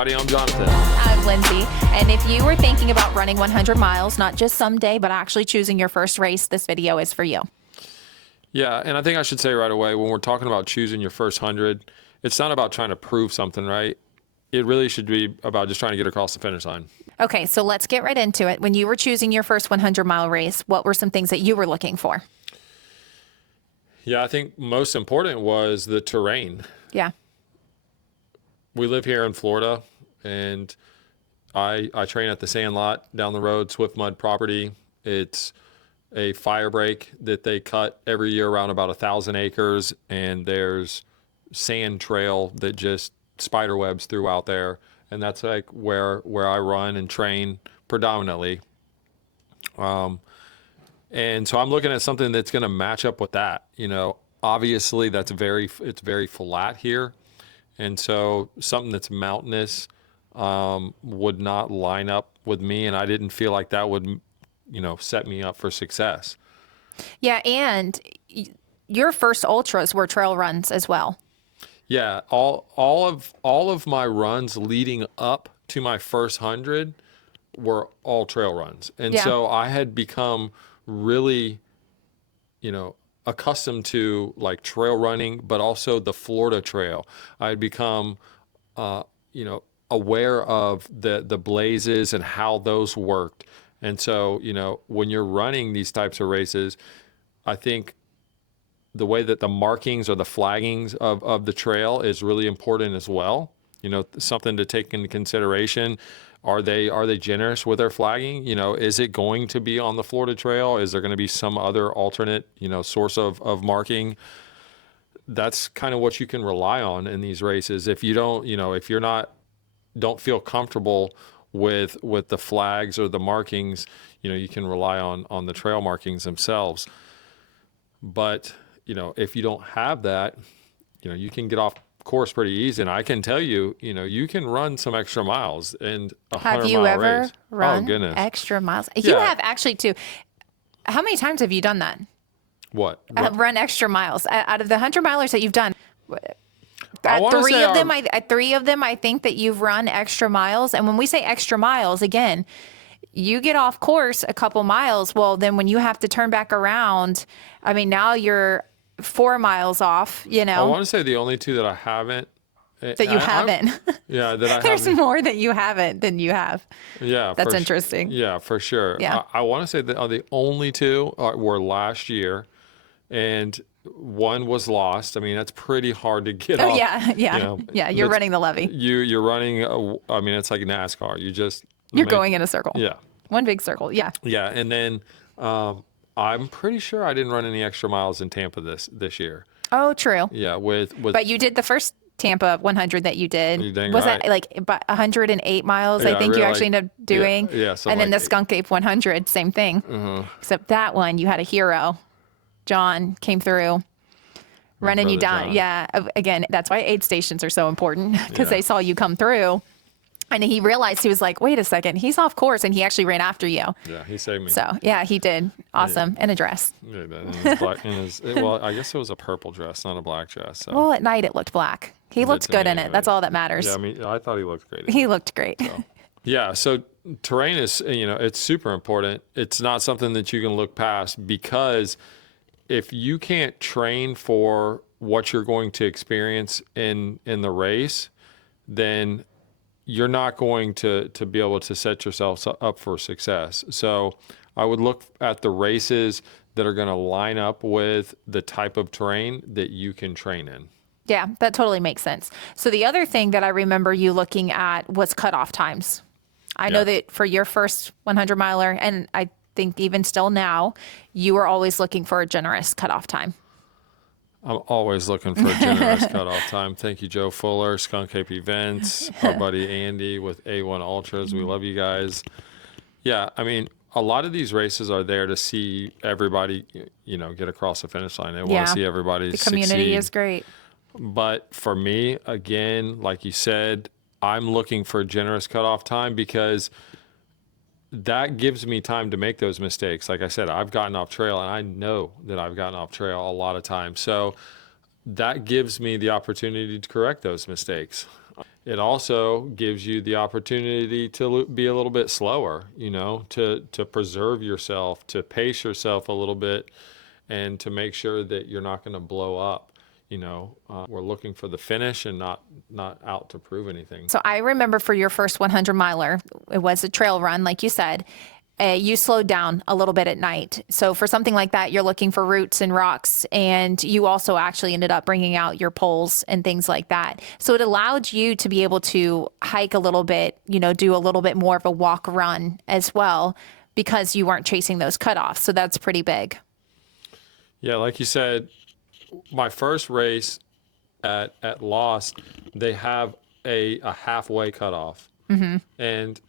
everybody. I'm Jonathan. I'm Lindsay. And if you were thinking about running 100 miles, not just someday, but actually choosing your first race, this video is for you. Yeah, and I think I should say right away, when we're talking about choosing your first 100, it's not about trying to prove something, right? It really should be about just trying to get across the finish line. Okay, so let's get right into it. When you were choosing your first 100-mile race, what were some things that you were looking for? Yeah, I think most important was the terrain. Yeah. We live here in Florida, and I train at the Sandlot down the road, Swift Mud property. It's a fire break that they cut every year around about 1,000 acres, and there's sand trail that just spider webs throughout there, and that's like where I run and train predominantly. And so I'm looking at something that's going to match up with that. You know, obviously it's very flat here, and so something that's mountainous would not line up with me, and I didn't feel like that would, set me up for success. Yeah, and your first ultras were trail runs as well. Yeah, all of my runs leading up to my first 100 were all trail runs. And so I had become really, accustomed to like trail running, but also the Florida Trail. I had become, aware of the blazes and how those worked. And so, when you're running these types of races, I think the way that the markings or the flaggings of the trail is really important as well. Something to take into consideration. Are they generous with their flagging? Is it going to be on the Florida Trail? Is there going to be some other alternate, source of marking? That's kind of what you can rely on in these races. If you don't, if you're don't feel comfortable with the flags or the markings, you can rely on the trail markings themselves. But if you don't have that, you can get off course pretty easy. And I can tell you, you can run some extra miles in a 100-mile race. Have you ever run extra miles? You have actually too. How many times have you done that? What? Run extra miles. Out of the 100-milers that you've done, three of them, I think that you've run extra miles. And when we say extra miles, again, you get off course a couple miles. Well, then when you have to turn back around, I mean, now you're 4 miles off, I want to say the only two that I haven't. That you haven't. Yeah, that I There's haven't. more that you haven't than you have. Yeah. That's interesting. Yeah, for sure. Yeah. I want to say that the only two were last year, and one was lost. I mean, that's pretty hard to get off. Yeah. You're running the levee. You're running, it's like NASCAR. You're going in a circle. Yeah. One big circle. Yeah. Yeah. And then I'm pretty sure I didn't run any extra miles in Tampa this year. Oh, true. Yeah. But you did the first Tampa 100 100 that you did. Was that like about 108 miles? I think you actually ended up doing. Yeah. And then the Skunk Ape 100, same thing. Mm-hmm. Except that one, you had a hero. John came through. Running you down. John. Yeah. Again, that's why aid stations are so important, because they saw you come through. And he realized, he was like, wait a second, he's off course, and he actually ran after you. Yeah, he saved me. So, yeah, he did. Awesome. In a dress. Yeah, well, I guess it was a purple dress, not a black dress. So. Well, at night it looked black. He looked good in it. That's all that matters. Yeah, I mean, I thought he looked great. He looked great. So. Yeah, so terrain is, it's super important. It's not something that you can look past, because if you can't train for what you're going to experience in the race, then you're not going to be able to set yourself up for success. So I would look at the races that are going to line up with the type of terrain that you can train in. Yeah, that totally makes sense. So the other thing that I remember you looking at was cutoff times. I know that for your first 100-miler, and I think even still now, you were always looking for a generous cutoff time. I'm always looking for a generous cutoff time. Thank you, Joe Fuller, Skunk Ape Events, our buddy Andy with A1 Ultras. We love you guys. Yeah, I mean, a lot of these races are there to see everybody, get across the finish line. They want to see everybody succeed. The community is great. But for me, again, like you said, I'm looking for a generous cutoff time, because that gives me time to make those mistakes. Like I said, I've gotten off trail, and I know that I've gotten off trail a lot of times. So that gives me the opportunity to correct those mistakes. it also gives you the opportunity to be a little bit slower, to preserve yourself, to pace yourself a little bit, and to make sure that you're not going to blow up. We're looking for the finish and not out to prove anything. So I remember for your first 100 miler, it was a trail run, like you said. You slowed down a little bit at night. So for something like that, you're looking for roots and rocks, and you also actually ended up bringing out your poles and things like that. So it allowed you to be able to hike a little bit, do a little bit more of a walk run as well, because you weren't chasing those cutoffs. So that's pretty big. Yeah, like you said, my first race at Lost, they have a halfway cutoff. Mm-hmm. And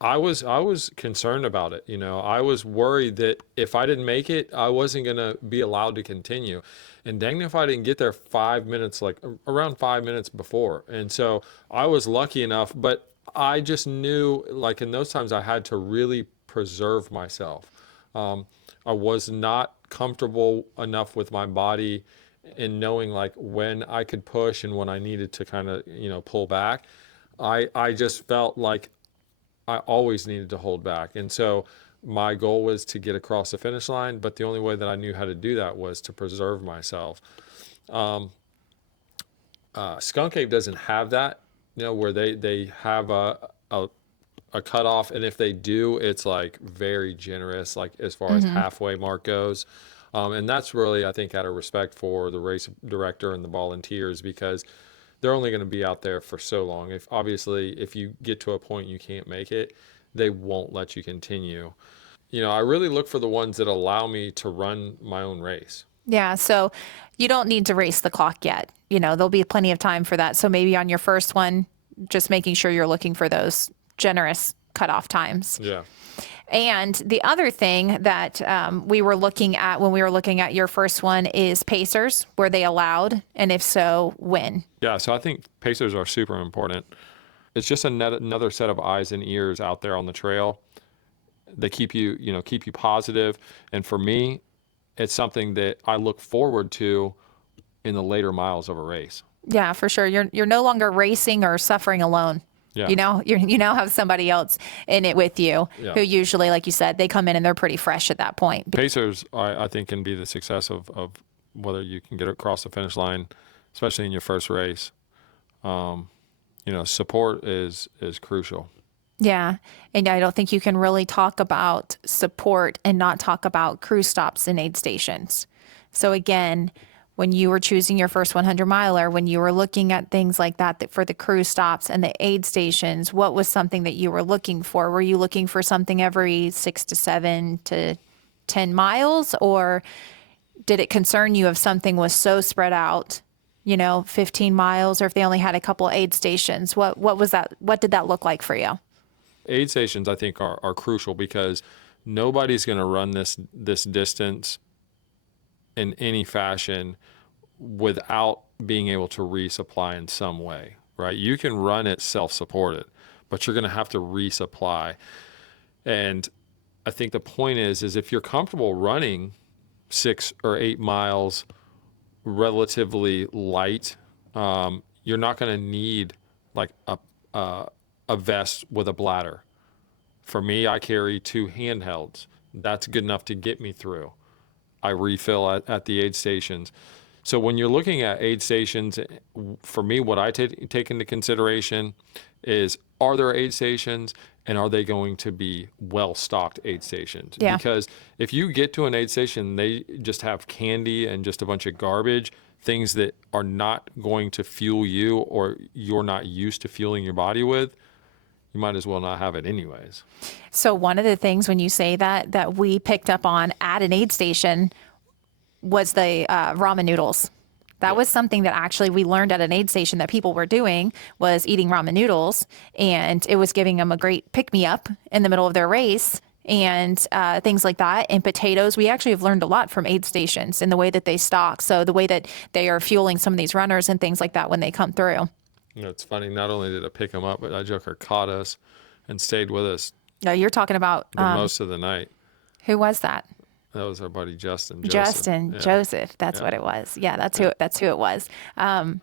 I was concerned about it. I was worried that if I didn't make it, I wasn't going to be allowed to continue. And dang if I didn't get there 5 minutes, like around 5 minutes before. And so I was lucky enough, but I just knew, like in those times, I had to really preserve myself. I was not comfortable enough with my body in knowing like when I could push and when I needed to kind of, pull back. I just felt like I always needed to hold back. And so my goal was to get across the finish line, but the only way that I knew how to do that was to preserve myself. Skunk Ape doesn't have that, where they have a cutoff. And if they do, it's like very generous, like as far as halfway mark goes. And that's really, I think, out of respect for the race director and the volunteers, because they're only going to be out there for so long. If you get to a point you can't make it, they won't let you continue. I really look for the ones that allow me to run my own race. Yeah, so you don't need to race the clock yet. There'll be plenty of time for that. So maybe on your first one, just making sure you're looking for those generous cutoff times. Yeah. And the other thing that we were looking at when we were looking at your first one is pacers. Were they allowed? And if so, when? Yeah, so I think pacers are super important. It's just another set of eyes and ears out there on the trail. They keep you positive. And for me, it's something that I look forward to in the later miles of a race. Yeah, for sure. You're no longer racing or suffering alone. Yeah. You now have somebody else in it with you, who usually, like you said, they come in and they're pretty fresh at that point. Pacers, I think, can be the success of whether you can get across the finish line, especially in your first race. Support is crucial. Yeah. And I don't think you can really talk about support and not talk about crew stops and aid stations. So again, when you were choosing your first 100 miler, when you were looking at things like that for the crew stops and the aid stations, what was something that you were looking for? Were you looking for something every 6 to 7 to 10 miles? Or did it concern you if something was so spread out, 15 miles, or if they only had a couple aid stations? What was that? What did that look like for you? Aid stations, I think, are crucial, because nobody's going to run this distance in any fashion without being able to resupply in some way, right? You can run it self-supported, but you're going to have to resupply. And I think the point is if you're comfortable running 6 or 8 miles relatively light, you're not going to need like a vest with a bladder. For me, I carry 2 handhelds. That's good enough to get me through. I refill at the aid stations. So when you're looking at aid stations, for me, what I take into consideration is, are there aid stations, and are they going to be well-stocked aid stations? Yeah. Because if you get to an aid station, they just have candy and just a bunch of garbage, things that are not going to fuel you or you're not used to fueling your body with, you might as well not have it anyways. So one of the things when you say that we picked up on at an aid station was the ramen noodles. That was something that actually we learned at an aid station that people were doing, was eating ramen noodles, and it was giving them a great pick-me-up in the middle of their race, and things like that. And potatoes, we actually have learned a lot from aid stations in the way that they stock. So the way that they are fueling some of these runners and things like that when they come through. It's funny. Not only did it pick them up, but that joker caught us and stayed with us. No, you're talking about most of the night. Who was that? That was our buddy Justin. Joseph. That's what it was. Yeah, that's who it was. And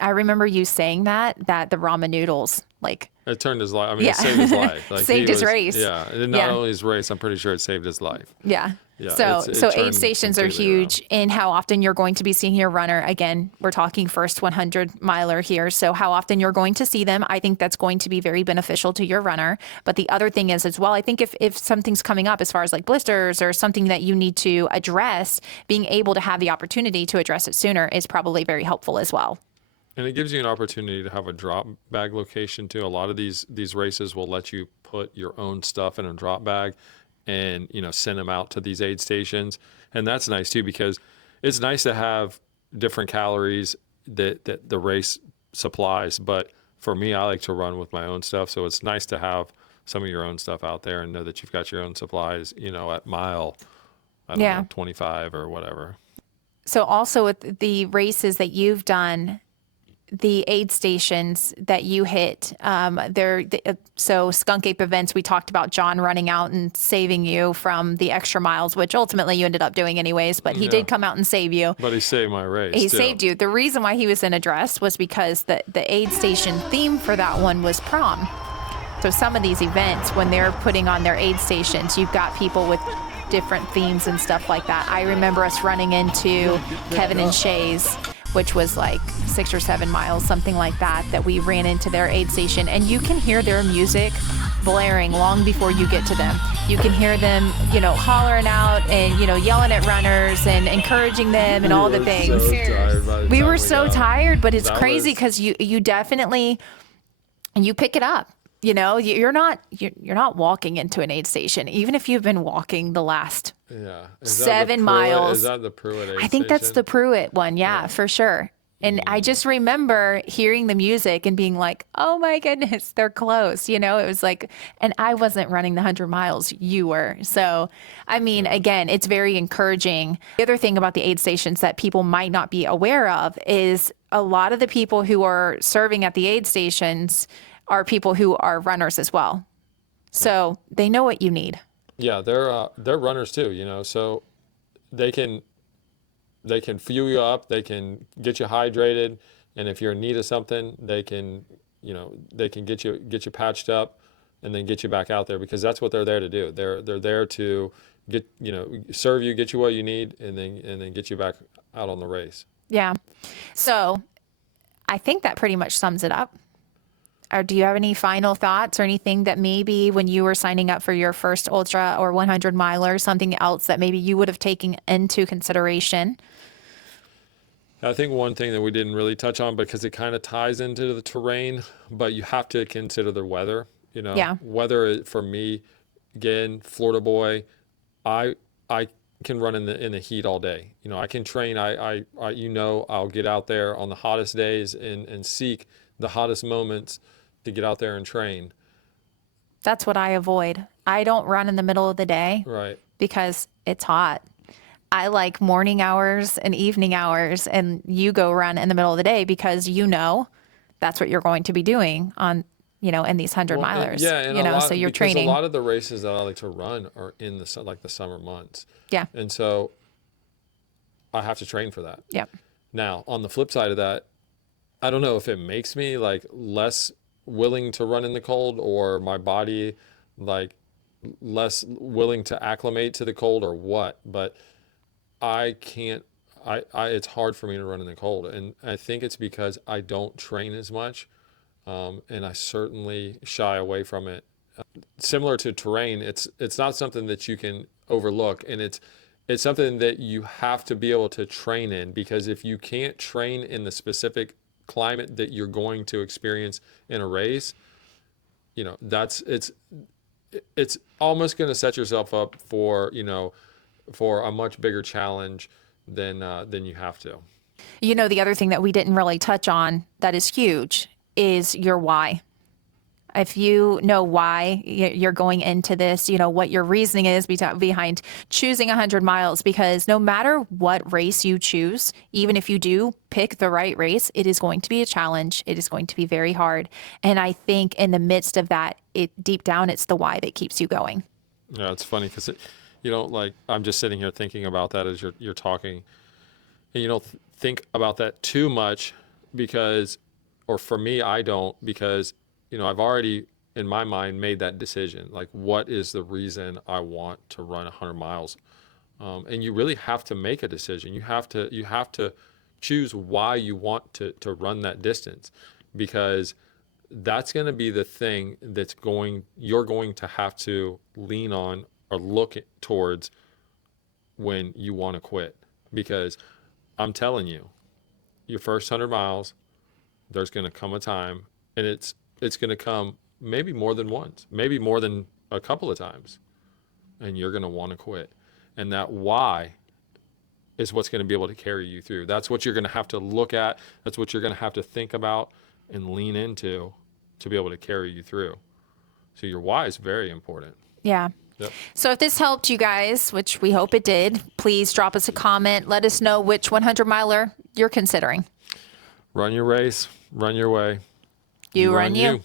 I remember you saying that the ramen noodles, like, It turned his life. I mean, yeah, it saved his life. Like saved his race. Yeah, and not only his race, I'm pretty sure it saved his life. Yeah. Yeah. So aid stations are huge around. in how often you're going to be seeing your runner. Again, we're talking first 100 miler here. So how often you're going to see them, I think that's going to be very beneficial to your runner. But the other thing is as well, I think if something's coming up as far as like blisters or something that you need to address, being able to have the opportunity to address it sooner is probably very helpful as well. And it gives you an opportunity to have a drop bag location too. A lot of these races will let you put your own stuff in a drop bag and, send them out to these aid stations. And that's nice too, because it's nice to have different calories that the race supplies. But for me, I like to run with my own stuff. So it's nice to have some of your own stuff out there and know that you've got your own supplies, at mile, I don't know, 25 or whatever. So also with the races that you've done, the aid stations that you hit, so Skunk Ape events, we talked about John running out and saving you from the extra miles, which ultimately you ended up doing anyways, but he did come out and save you. But he saved my race. He saved you. The reason why he was in a dress was because the aid station theme for that one was prom. So some of these events, when they're putting on their aid stations, you've got people with different themes and stuff like that. I remember us running into Kevin and Shay's, which was like 6 or 7 miles, something like that we ran into their aid station. And you can hear their music blaring long before you get to them. You can hear them, hollering out and, yelling at runners and encouraging them and all the things. We were so tired, but it's crazy because you definitely, you pick it up. You're not walking into an aid station, even if you've been walking the last 7 miles. Is that the Pruitt aid I think that's the Pruitt one. Yeah, for sure. And I just remember hearing the music and being like, oh my goodness, they're close. It was like, and I wasn't running the 100 miles, you were. So, I mean, again, it's very encouraging. The other thing about the aid stations that people might not be aware of is a lot of the people who are serving at the aid stations are people who are runners as well. So they know what you need. Yeah, they're runners too, so they can fuel you up, they can get you hydrated, and if you're in need of something, they can get you patched up and then get you back out there, because that's what they're there to do. They're there to get, serve you, get you what you need, and then get you back out on the race. Yeah. So I think that pretty much sums it up. Or do you have any final thoughts or anything that maybe when you were signing up for your first ultra or 100 miler, something else that maybe you would have taken into consideration? I think one thing that we didn't really touch on, because it kind of ties into the terrain, but you have to consider the weather. Weather for me, again, Florida boy, I can run in the heat all day. I can train. I'll get out there on the hottest days and seek the hottest moments to get out there and train. That's what I avoid. I don't run in the middle of the day. Right. Because it's hot. I like morning hours and evening hours, and you go run in the middle of the day because that's what you're going to be doing on, in these 100 milers. So you're training. A lot of the races that I like to run are in the summer months. Yeah. And so I have to train for that. Yep. Now, on the flip side of that, I don't know if it makes me like less willing to run in the cold, or my body like less willing to acclimate to the cold, or what, but I can't, it's hard for me to run in the cold. And I think it's because I don't train as much. And I certainly shy away from it. Similar to terrain, it's not something that you can overlook, and it's something that you have to be able to train in, because if you can't train in the specific climate that you're going to experience in a race, it's almost going to set yourself up for a much bigger challenge than you have to. The other thing that we didn't really touch on that is huge is your why. If you know why you're going into this, what your reasoning is behind choosing 100 miles, because no matter what race you choose, even if you do pick the right race, it is going to be a challenge. It is going to be very hard. And I think in the midst of that, deep down, it's the why that keeps you going. Yeah, it's funny because I'm just sitting here thinking about that as you're talking, and you don't think about that too much because, or for me, I don't, because, I've already in my mind made that decision. Like, what is the reason I want to run 100 miles? And you really have to make a decision. You have to choose why you want to run that distance, because that's going to be the thing you're going to have to lean on or look towards when you want to quit. Because I'm telling you, your first 100 miles, there's going to come a time, and it's going to come maybe more than once, maybe more than a couple of times, and you're going to want to quit. And that why is what's going to be able to carry you through. That's what you're going to have to look at. That's what you're going to have to think about and lean into to be able to carry you through. So your why is very important. Yeah. Yep. So if this helped you guys, which we hope it did, please drop us a comment. Let us know which 100 miler you're considering. Run your race, run your way. You run you.